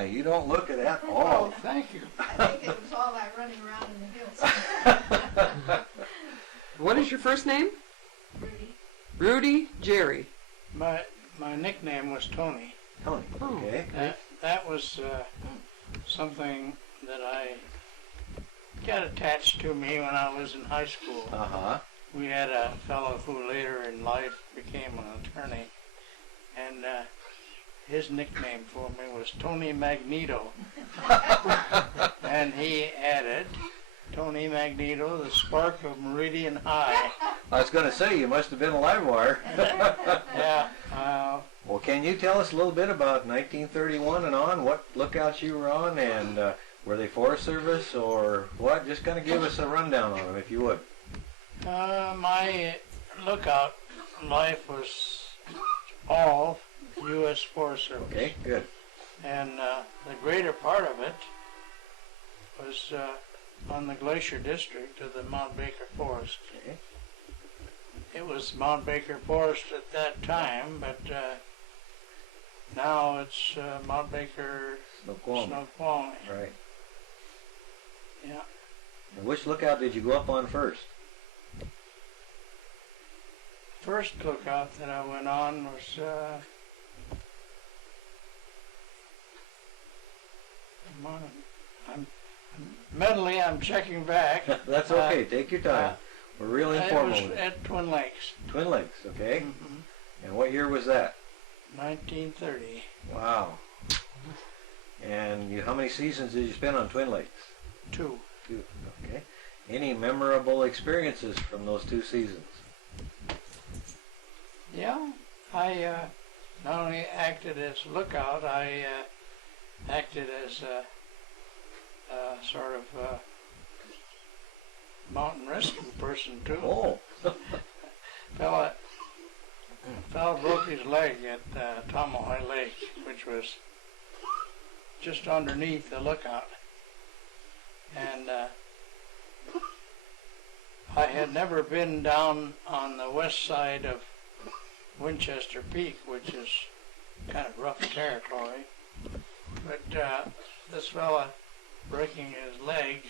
my, you don't look it at all. Thank you. I think it was all that running around in the hills. What is your first name? Rudy. Rudy Geri. My nickname was Tony. Tony, okay. That was something that I got attached to me when I was in high school. Uh-huh. We had a fellow who later in life became an attorney, and his nickname for me was Tony Magneto. And he added, Tony Magneto, the spark of Meridian High. I was going to say, you must have been a live wire. Yeah. Well, can you tell us a little bit about 1931 and on, what lookouts you were on, and were they Forest Service or what? Just kind of give us a rundown on them, if you would. My lookout life was all U.S. Forest Service. Okay, good. And the greater part of it was on the Glacier District of the Mount Baker Forest. Okay. It was Mount Baker Forest at that time, but now it's Mount Baker Snoqualmie. Right. Yeah. And which lookout did you go up on first? First lookout that I went on was mentally I'm checking back. That's okay. Take your time. We're real informal. It was at Twin Lakes. Twin Lakes, okay. Mm-hmm. And what year was that? 1930. Wow. And how many seasons did you spend on Twin Lakes? 2. 2, okay. Any memorable experiences from those 2 seasons? Yeah, I not only acted as lookout, I acted as a sort of mountain rescue person too. Oh. Fella broke his leg at Tomohai Lake, which was just underneath the lookout. And I had never been down on the west side of Winchester Peak, which is kind of rough territory. But this fella breaking his leg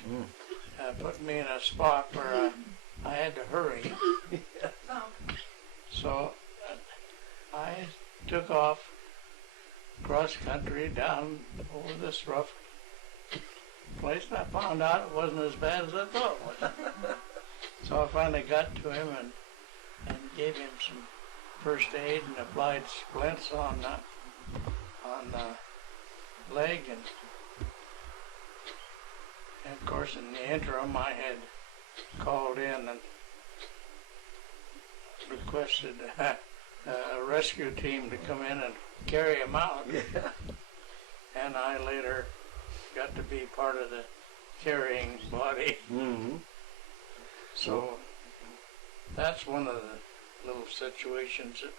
put me in a spot where I had to hurry. So I took off cross country down over this rough place, and I found out it wasn't as bad as I thought it was. So I finally got to him and gave him some first aid and applied splints on the leg, and of course in the interim I had called in and requested a rescue team to come in and carry him out. Yeah. And I later got to be part of the carrying body. Mm-hmm. So that's one of the little situations that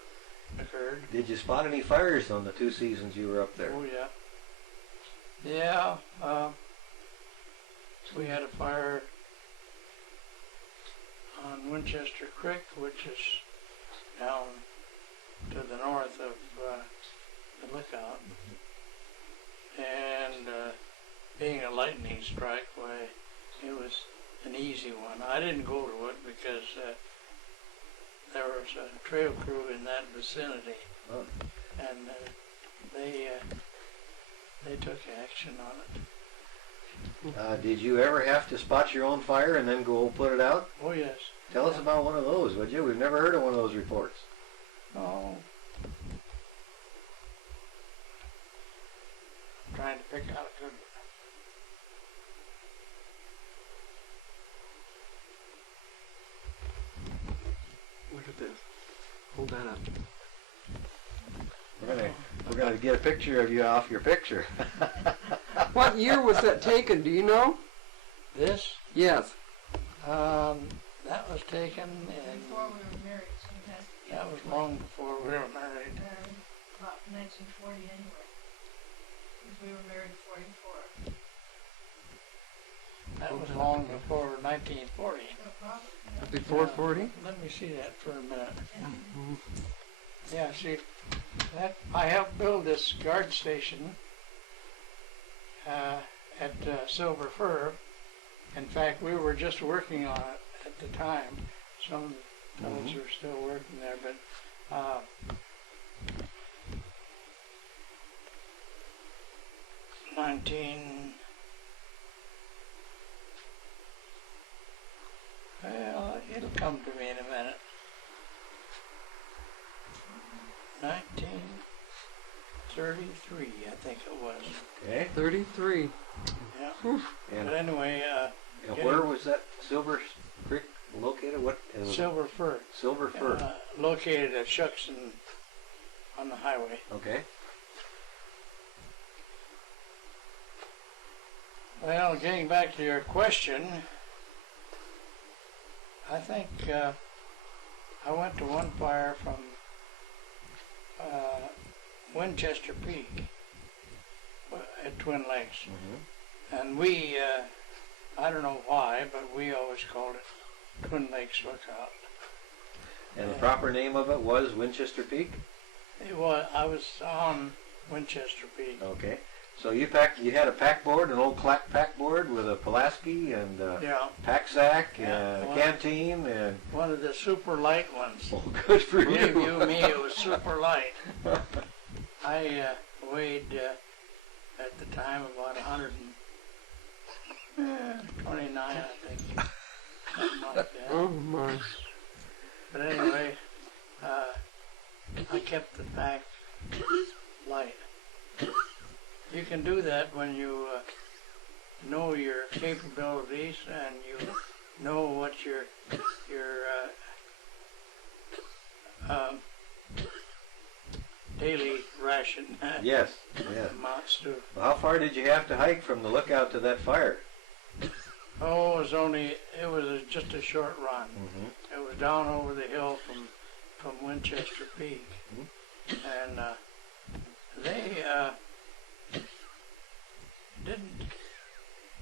occurred. Did you spot any fires on the 2 seasons you were up there? Oh yeah. Yeah, we had a fire on Winchester Creek, which is down to the north of the lookout. And being a lightning strike, why, it was an easy one. I didn't go to it because there was a trail crew in that vicinity, and they took action on it. Did you ever have to spot your own fire and then go put it out? Oh yes. Tell us about one of those, would you? We've never heard of one of those reports. Oh. I'm trying to pick out a good one. Look at this. Hold that up. We're gonna get a picture of you off your picture. What year was that taken? Do you know? This? Yes. That was taken in... Before we were married, so it has to be... That was long before we were married. About 1940 anyway. Because we were married in 44. That was long before 1940. No problem. Before 40? Let me see that for a minute. Yeah, see, that I helped build this guard station at Silver Fir. In fact, we were just working on it at the time. Some of the fellows are still working there, but 19. Well, it'll come to me in a minute. 1933, I think it was. Okay. 33. Yeah. And, But anyway, and where was that Silver Creek located? What? Silver Fir. Silver Fir. Located at Shuckson on the highway. Okay. Well, getting back to your question, I think I went to one fire from Winchester Peak at Twin Lakes. And we, I don't know why, but we always called it Twin Lakes Lookout. And the proper name of it was Winchester Peak? It was, I was on Winchester Peak. Okay. So you had a pack board, an old pack board with a Pulaski and Yeah, pack sack and Yeah, a canteen and one of the super light ones. oh, good for Believe you. you me, it was super light. I weighed at the time about 129, I think, something like that. Oh my. But anyway, I kept the pack light. You can do that when you know your capabilities and you know what your daily ration Yes, yes. amounts to. Well, how far did you have to hike from the lookout to that fire? Oh, it was just a short run. It was down over the hill from Winchester Peak. And they didn't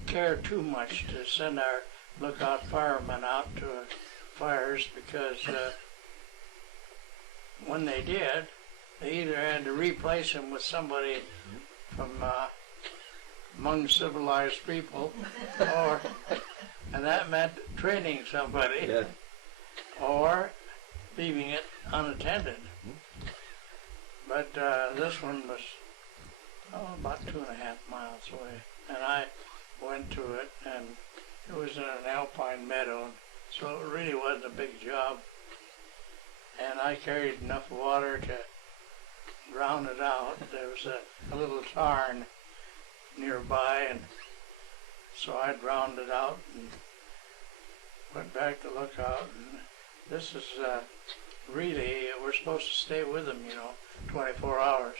care too much to send our lookout firemen out to fires because when they did, they either had to replace them with somebody from among civilized people, and that meant training somebody, Yeah. or leaving it unattended. But this one was about 2.5 miles away, and I went to it, and it was in an alpine meadow, so it really wasn't a big job. And I carried enough water to drown it out. There was a little tarn nearby, and so I drowned it out and went back to lookout. And this is really, we're supposed to stay with them, 24 hours.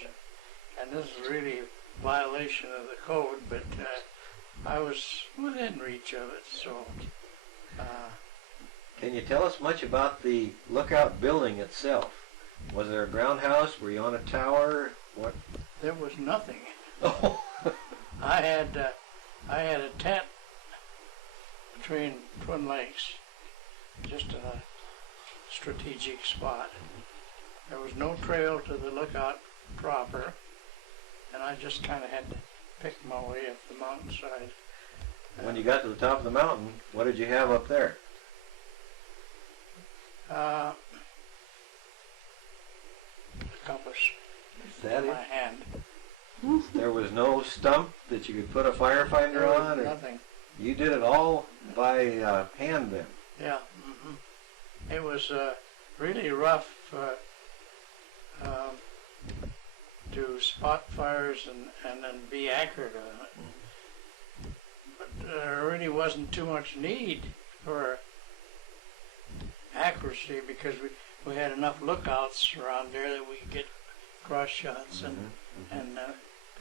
And this is really a violation of the code, but I was within reach of it, so. Can you tell us much about the lookout building itself? Was there a ground house? Were you on a tower? What? There was nothing. Oh. I had a tent between Twin Lakes, just a strategic spot. There was no trail to the lookout proper, and I just kind of had to pick my way up the mountainside. When you got to the top of the mountain, what did you have up there? A compass Is that in it? my hand. There was no stump that you could put a fire finder on? Or Nothing. you did it all by hand then? Yeah. It was really rough to spot fires and then be accurate on it. But there really wasn't too much need for accuracy because we had enough lookouts around there that we could get cross shots and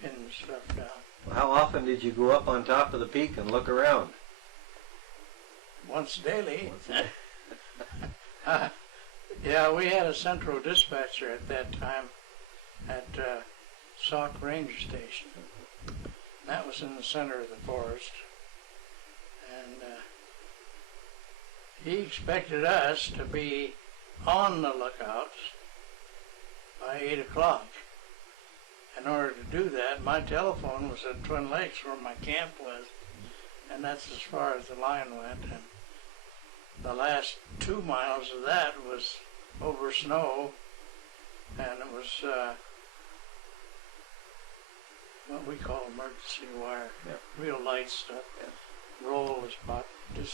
pin stuff down. Well, how often did you go up on top of the peak and look around? Once daily. Once a day. Yeah, we had a central dispatcher at that time at Sauk Ranger Station. That was in the center of the forest. And he expected us to be on the lookouts by 8 o'clock. in order to do that, my telephone was at Twin Lakes where my camp was, and that's as far as the line went. And the last 2 miles of that was over snow, and it was what we call emergency wire, real light stuff. Roll was about this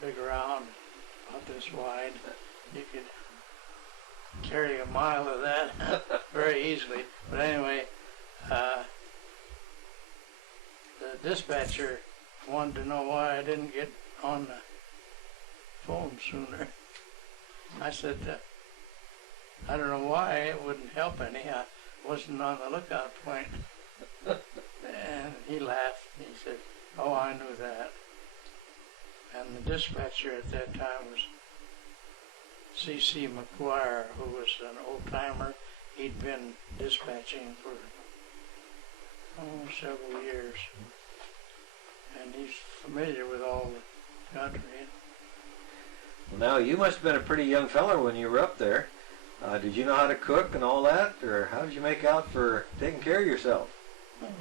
big around, about this wide. You could carry a mile of that very easily. But anyway, the dispatcher wanted to know why I didn't get on the phone sooner. I said, I don't know why, it wouldn't help any. I wasn't on the lookout point. And he laughed. He said, oh, I knew that. And the dispatcher at that time was C.C. McGuire, who was an old-timer. He'd been dispatching for several years. And he's familiar with all the country. Well, now, you must have been a pretty young feller when you were up there. Did you know how to cook and all that? Or how did you make out for taking care of yourself?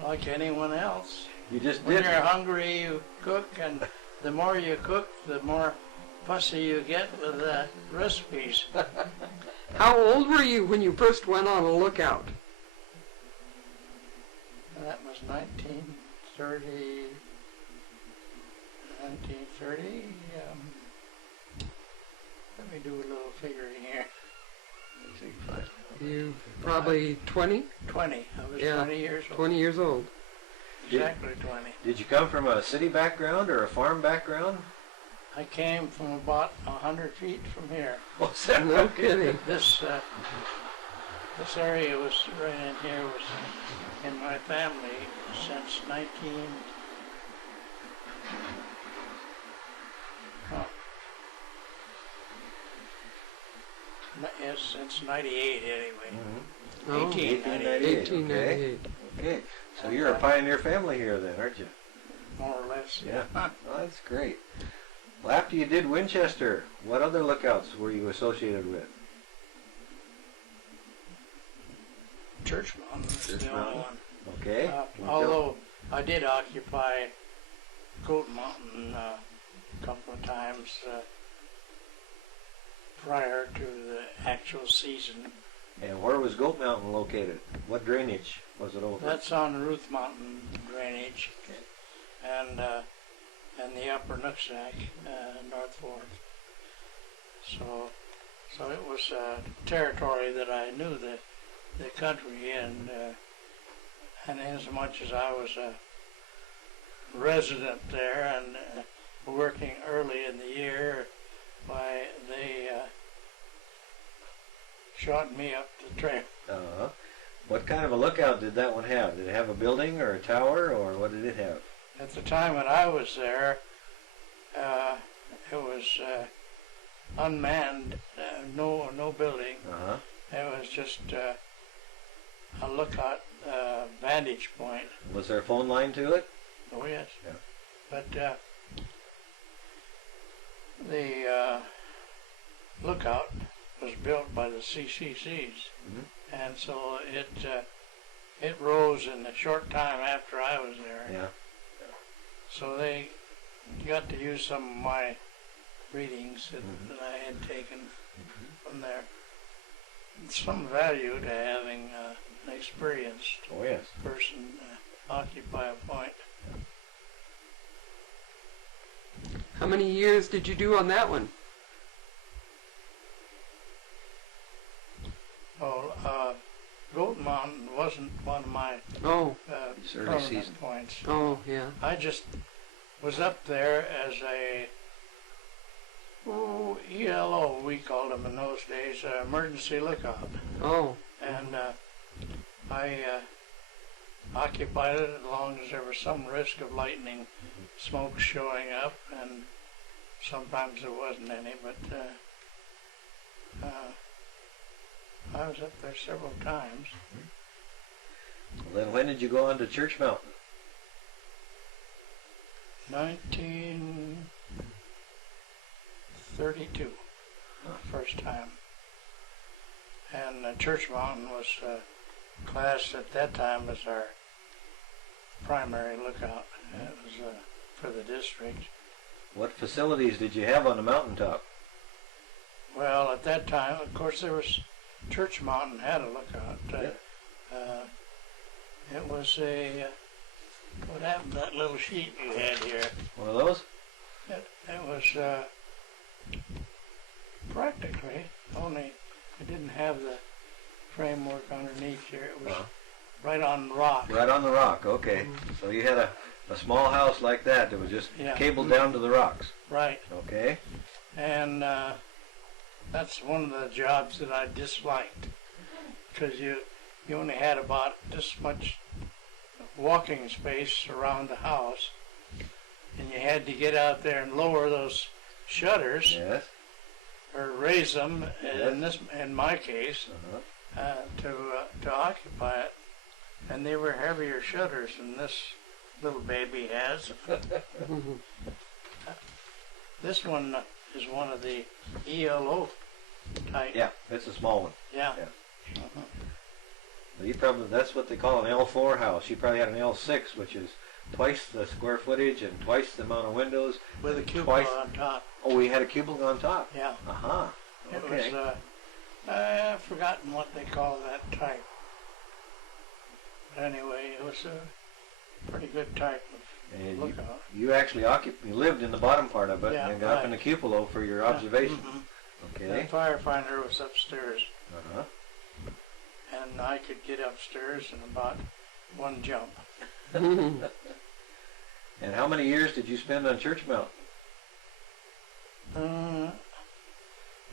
Like anyone else. You just When did. you're hungry, you cook, and the more you cook, the more fussy you get with the recipes. How old were you when you first went on a lookout? And that was 1930. Let me do a little figuring here. You probably 20? 20. I was Yeah, 20 years old. 20 years old. Exactly 20. Did you come from a city background or a farm background? I came from about 100 feet from here. What's that? No kidding. This area was right in here, was in my family since since 98 anyway. Mm-hmm. Oh, 1898, 1898. Okay. So you're a pioneer family here then, aren't you? more or less. Yeah. Oh, that's great. Well, after you did Winchester, what other lookouts were you associated with? Church Mountain was Church the only Mountain. one. Okay. Although I did occupy Goat Mountain a couple of times prior to the actual season. And where was Goat Mountain located? What drainage was it over? That's on Ruth Mountain drainage, and the Upper Nooksack, North Fork. So it was territory that I knew the country, and as much as I was a resident there and working early in the year, why they shot me up the trail. Uh-huh. What kind of a lookout did that one have? Did it have a building or a tower, or what did it have? At the time when I was there, it was unmanned, no building. Uh-huh. It was just a lookout vantage point. Was there a phone line to it? Oh yes. Yeah. But the lookout was built by the CCCs, and so it rose in the short time after I was there. Yeah. So they got to use some of my readings that I had taken from there. It's some value to having an experienced Oh, yes. person occupy a point. How many years did you do on that one? Well, Goat Mountain wasn't one of my Oh, It's early permanent season. points. oh, yeah. I just was up there as a ELO, we called them in those days, emergency lookout. Oh, And I occupied it as long as there was some risk of lightning smoke showing up, and sometimes there wasn't any, but I was up there several times. Well, then when did you go on to Church Mountain? 1932, first time. And Church Mountain was class at that time was our primary lookout. It was for the district. What facilities did you have on the mountaintop? Well, at that time, of course, there was Church Mountain had a lookout. It was a what happened to that little sheet you had here? One of those? It was practically only it didn't have the framework underneath here. It was right on the rock. Right on the rock, okay. So you had a small house like that was just cabled down to the rocks. Right. Okay. And that's one of the jobs that I disliked, because you only had about this much walking space around the house, and you had to get out there and lower those shutters, Yes. or raise them. Yes. In my case, to occupy it, and they were heavier shutters than this little baby has. This one is one of the ELO type. Yeah, it's a small one. Yeah. You probably, that's what they call an L4 house. You probably had an L6, which is twice the square footage and twice the amount of windows. With a cupola on top. Oh, we had a cubicle on top? Yeah. Uh-huh. Okay. It was, I've forgotten what they call that type. But anyway, it was a pretty good type of And lookout. you actually you lived in the bottom part of it and got up in the cupola for your observation. The Okay. firefinder was upstairs, Uh-huh. and I could get upstairs in about one jump. And how many years did you spend on Church Mountain?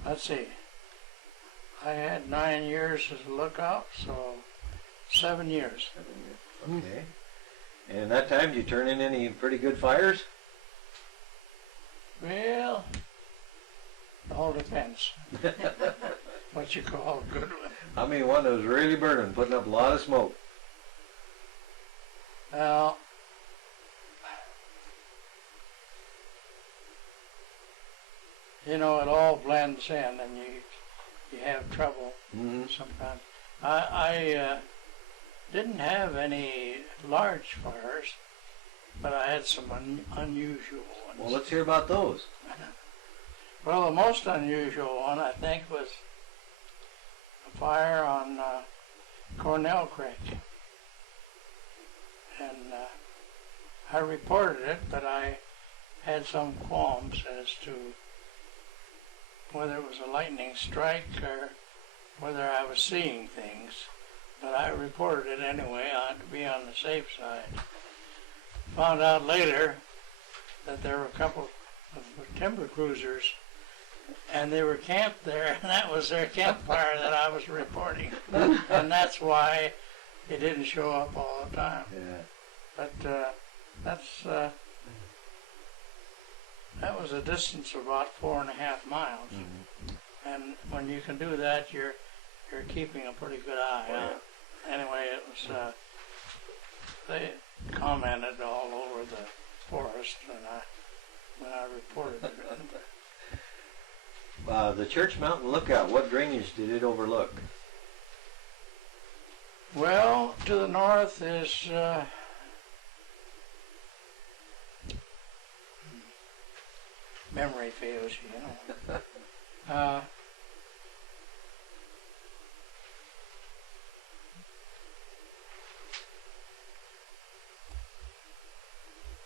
Let's see. I had 9 years as a lookout, so 7 years. Okay. And in that time, did you turn in any pretty good fires? Well, it all depends what you call a good one. I mean, one that was really burning, putting up a lot of smoke. Well, it all blends in, and you have trouble sometimes. I didn't have any large fires, but I had some unusual ones. Well, let's hear about those. Well, the most unusual one, I think, was a fire on Cornell Creek. And I reported it, but I had some qualms as to whether it was a lightning strike or whether I was seeing things. But I reported it anyway, to be on the safe side. Found out later that there were a couple of timber cruisers, and they were camped there, and that was their campfire that I was reporting. And that's why it didn't show up all the time. Yeah. But that was a distance of about 4.5 miles. And when you can do that, you're keeping a pretty good eye on it. Anyway, it was they commented all over the forest when I reported it. The Church Mountain Lookout, what drainage did it overlook? Well, to the north is memory fails you,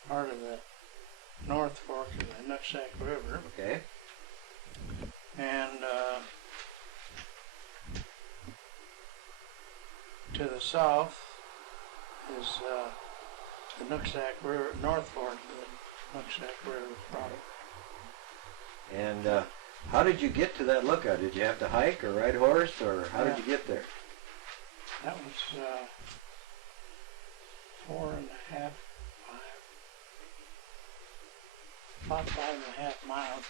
part of the North Fork of the Nooksack River. Okay. And to the south is the Nooksack River, North Fork of the Nooksack River proper. And how did you get to that lookout? Did you have to hike or ride horse, or how did you get there? That was 4.5, about 5.5 miles.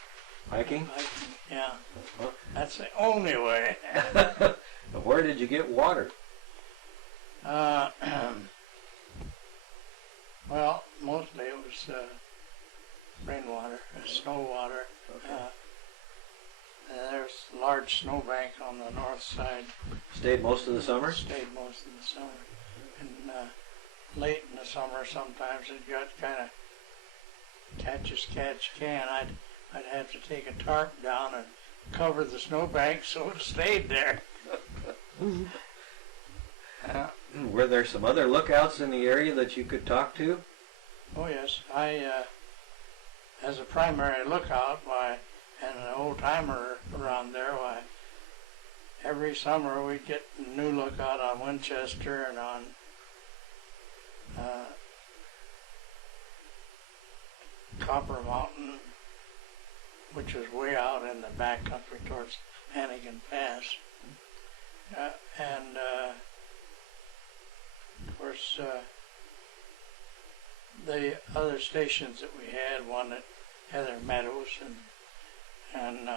Hiking? Hiking, yeah. Huh? That's the only way. Where did you get water? Well, mostly it was rainwater, snow water. There there's a large snowbank on the north side. Stayed most of the summer? Stayed most of the summer. And late in the summer, sometimes it got kind of catch as catch can. I'd have to take a tarp down and cover the snowbank so it stayed there. Were there some other lookouts in the area that you could talk to? Oh yes, I as a primary lookout, and an old timer around there, every summer we'd get a new lookout on Winchester and on Copper Mountain, which was way out in the back country towards Hannigan Pass. Of course, the other stations that we had, one at Heather Meadows and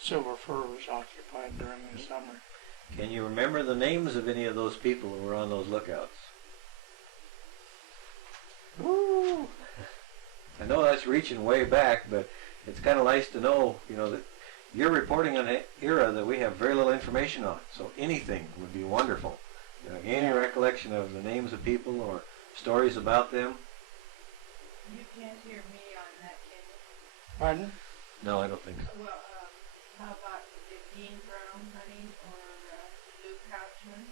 Silver Fir was occupied during the summer. Can you remember the names of any of those people who were on those lookouts? Woo! I know that's reaching way back, but it's kind of nice to know, that you're reporting on an era that we have very little information on. So anything would be wonderful. Any recollection of the names of people or stories about them? You can't hear me on that, can you? Pardon? No, I don't think so. Well, how about Dean Brown, honey, or Lou Couchman?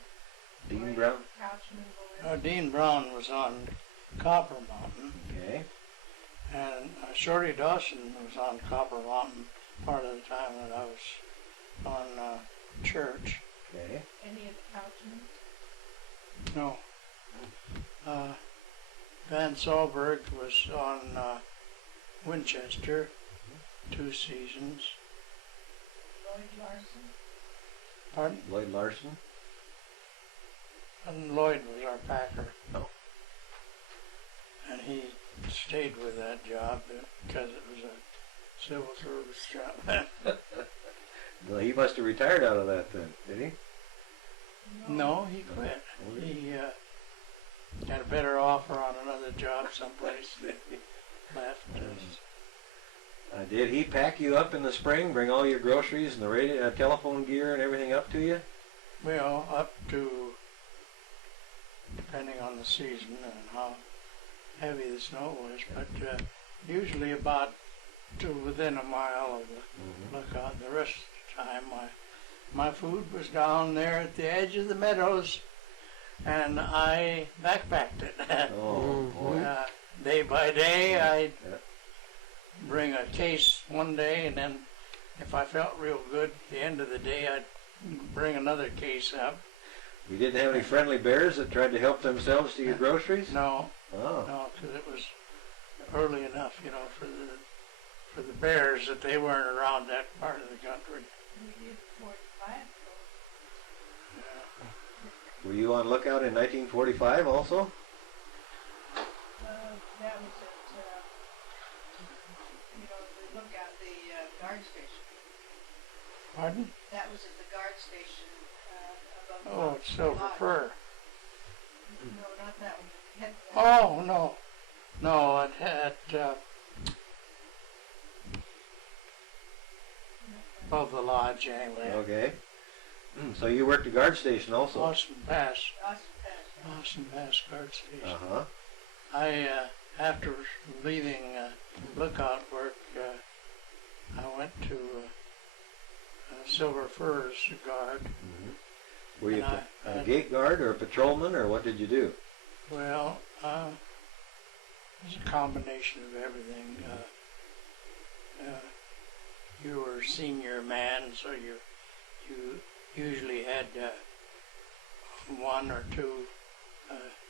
Dean Brown? Couchman go in? Dean Brown was on Copper Mountain, Okay. and Shorty Dawson was on Copper Mountain part of the time that I was on Church. Okay. Any of the Couchmen? No. Van Solberg was on Winchester 2 seasons. Lloyd Larson? Pardon? Lloyd Larson? And Lloyd was our packer. Oh. And he stayed with that job because it was a civil service job. Well, he must have retired out of that then, did he? No, he quit. He had a better offer on another job someplace. Left. Did he pack you up in the spring, bring all your groceries and the radio, telephone gear and everything up to you? Well, up to, depending on the season and how heavy the snow was, but usually about to within a mile of the lookout. The rest of the time, my food was down there at the edge of the meadows, and I backpacked it. Oh, boy. Day by day, I'd bring a case one day, and then if I felt real good at the end of the day, I'd bring another case up. You didn't have any friendly bears that tried to help themselves to your groceries? No, Oh. no, because it was early enough, for the bears that they weren't around that part of the country. We did 45 Yeah. Were you on lookout in 1945 also? that was at, the lookout, the guard station. Pardon? That was at the guard station above Oh, it's Silver Lodge. Fir. No, not that one. Head, Oh, no. No, it had, above the lodge anyway. Okay. So you worked a guard station also? Austin Pass. Austin Pass. Austin Pass Guard Station. Uh-huh. I, after leaving lookout work, I went to Silver Fir as a guard. Were you And a gate guard or a patrolman, or what did you do? Well, it was a combination of everything. You were a senior man, so you usually had one or two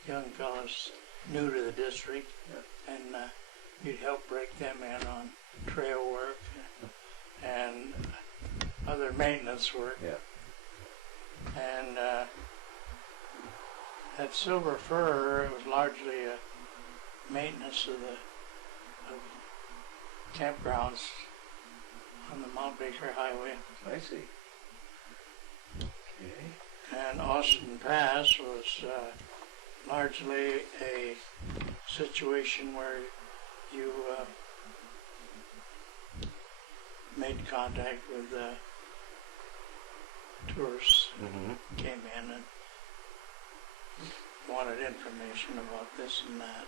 young fellows new to the district, and you'd help break them in on trail work and other maintenance work. Yeah. And at Silver Fir, it was largely maintenance of campgrounds on the Mount Baker Highway. I see. Okay. And Austin Pass was largely a situation where you made contact with tourists Mm-hmm. that came in and wanted information about this and that.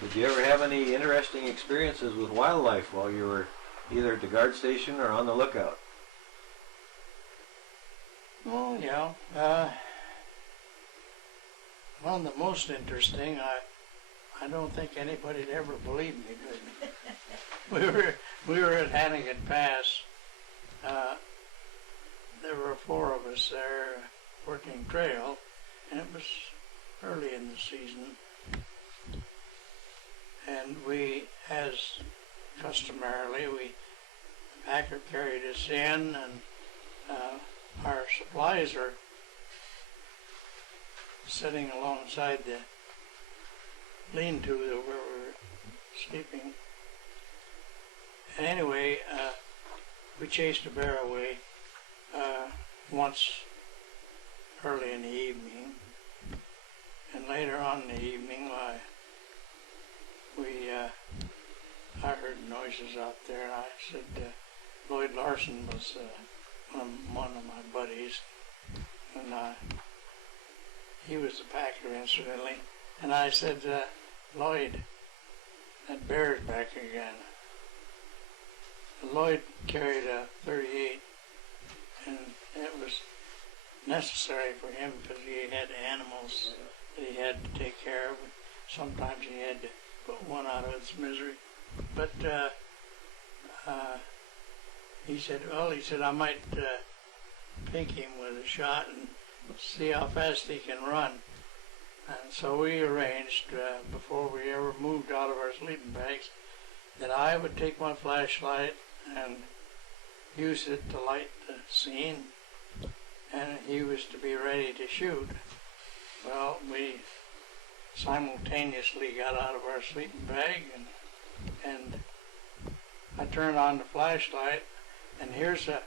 Did you ever have any interesting experiences with wildlife while you were either at the guard station or on the lookout? Well, yeah. One of the most interesting, I don't think anybody'd ever believe me, did we were at Hannigan Pass. There were 4 of us there working trail, and it was early in the season. And we, as customarily, the packer carried us in, and our supplies are sitting alongside the lean-to where we were sleeping. And anyway, we chased a bear away once early in the evening, and later on in the evening, I heard noises out there, and I said Lloyd Larson was one of my buddies, and he was the packer, incidentally. And I said, Lloyd, that bear's back again. Lloyd carried a 38, and it was necessary for him because he had animals that he had to take care of. Sometimes he had to put one out of its misery. But he said, I might pick him with a shot and see how fast he can run. And so we arranged, before we ever moved out of our sleeping bags, that I would take my flashlight and use it to light the scene, and he was to be ready to shoot. Well, we simultaneously got out of our sleeping bag, and I turned on the flashlight, and here's a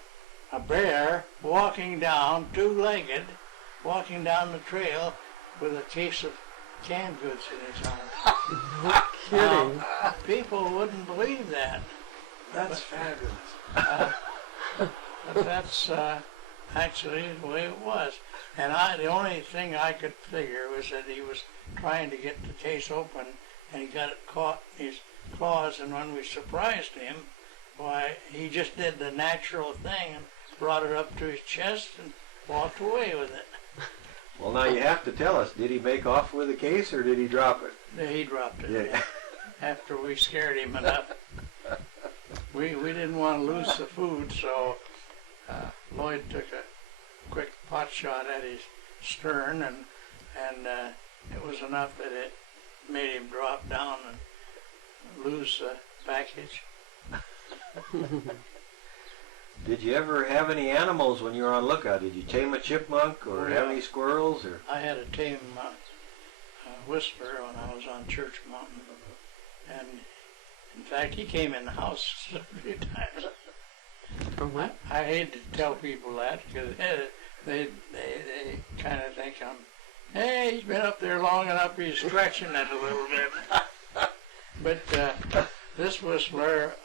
bear walking down, 2-legged, walking down the trail with a case of canned goods in his arms. Kidding. People wouldn't believe that. That's fabulous. But that's actually the way it was. And the only thing I could figure was that he was trying to get the case open, and he got it caught in his claws, and when we surprised him, why, he just did the natural thing and brought it up to his chest and walked away with it. Well, now you have to tell us, did he make off with the case or did he drop it? He dropped it. Yeah. After we scared him enough. We didn't want to lose the food, so Lloyd took a quick pot shot at his stern, and it was enough that it made him drop down and lose the package. Did you ever have any animals when you were on lookout? Did you tame a chipmunk or have any squirrels? Or I had a tame whistler when I was on Church Mountain, and in fact he came in the house a few times. I hate to tell people that because they kind of think hey, he's been up there long enough, he's stretching it a little bit. But this whistler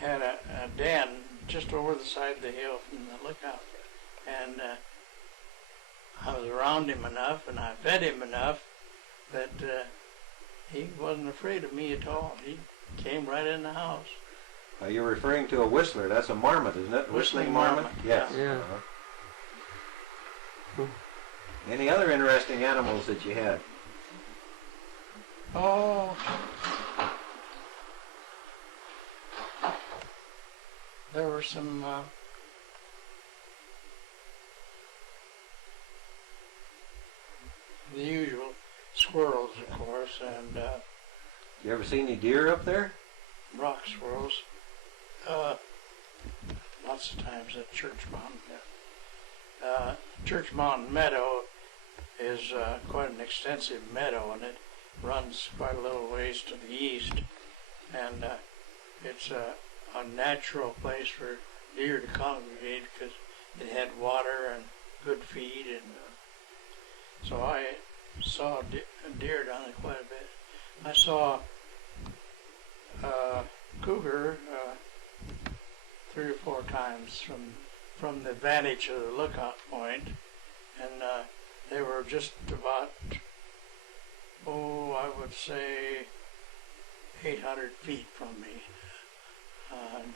had a den just over the side of the hill from the lookout, and I was around him enough and I fed him enough that he wasn't afraid of me at all. He came right in the house. you're referring to a whistler. That's a marmot, isn't it? Whistling marmot. Yes. Yeah. Any other interesting animals that you had? Oh, there were some the usual squirrels, of course, and You ever see any deer up there? rock squirrels. Lots of times at Church Mountain. Church Mountain Meadow is quite an extensive meadow, and it runs quite a little ways to the east, and it's a natural place for deer to congregate because it had water and good feed, and so I saw deer down there quite a bit. I saw cougar 3 or 4 times from the vantage of the lookout point, and they were just about, I would say 800 feet from me,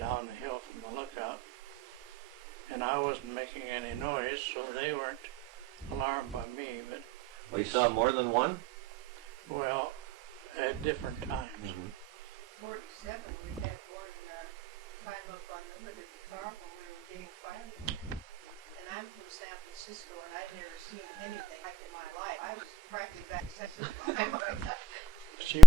down the hill from the lookout. And I wasn't making any noise, so they weren't alarmed by me, but... Well, you saw more than one? Well, at different times. Mm-hmm. 47, we had one climb up on the hood of the car when we were getting fired. And I'm from San Francisco, and I'd never seen anything like it in my life. I was practically back to San Francisco. She